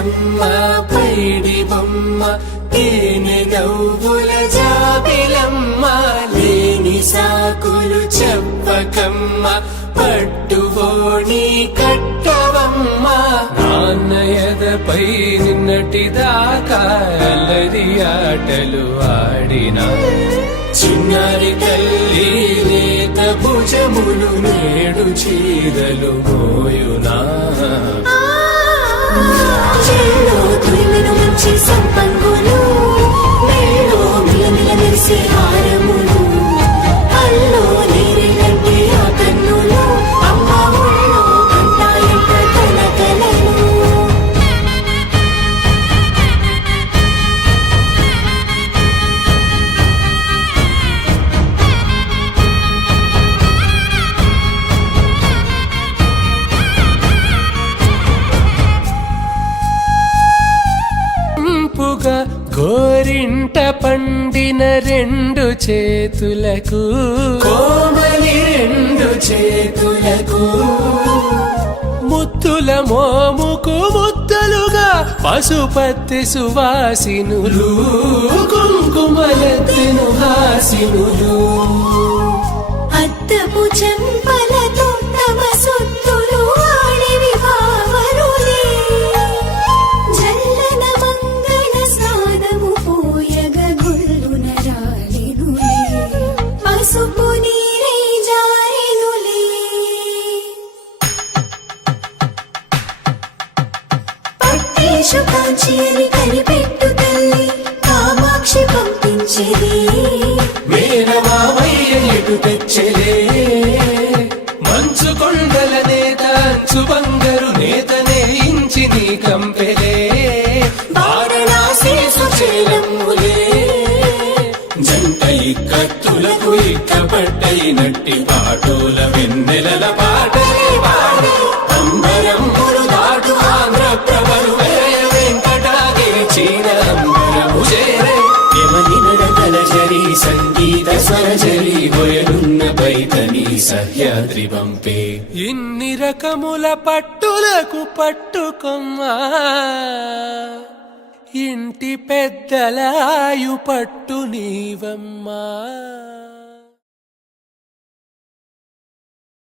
బుజ్జమ్మ పైడి బొమ్మ తేనె నవ్వుల జాబిలమ్మ లేని సాకులు చెప్పకమ్మ పట్టువోణి కట్టవమ్మ నాన్నయదపై నిన్నటిదాకా అల్లరి ఆటలు ఆడినా చిన్నారి తల్లి లేత భుజములు నేడు చీరలు మోయునా మంచి సంపంగులు మేలో మిలమిల మెరిసే హారములు అల్లో నీరెలంటే ఆ కన్నులు అమ్మ ఊళ్ళో కంటాయంట కలకలను గోరింట పండిన రెండు చేతులకు కోమలి రెండు చేతులకు ముత్తుల మోముకు ముద్దలుగా పశుపతి సువాసినులు కుంకుమలెత్తెను హాసినులు అద్దపు చెంపలతో తమ సొత్తులు ఆడివి భావరులే జల్లన మంగళ స్నానము పోయగ గుల్లున రాలినులే పసుపు నీరై జారినులే పట్టేషు కాంచి అని కనిపెట్టు తల్లి కామాక్షి పంపించేది మేనమామయ్య ఎటు తెచ్చలే మంచు కొండల నేత అంచు బంగారు నేతనే ఇంచి నీ కంపెలే వారణాసి సుచేలమ్ములే జంట ఇక్కత్తులకు ఇక్కపట్టయినట్టి పాటోల వెన్నెలల పాటలే పాడే అంబరమ్ములు దాటు ఆంధ్ర ప్రభలు వెంకటాగిరి చీన అంబరము చేరే యమని నడకల జరి సంగీత స్వరజరి హొయలున్న బైతని సహ్యాద్రి పంపే ఇన్ని రకముల పట్టులకు పట్టుకొమ్మా ఇంటి పెద్దలాయు పట్టు నీవమ్మా.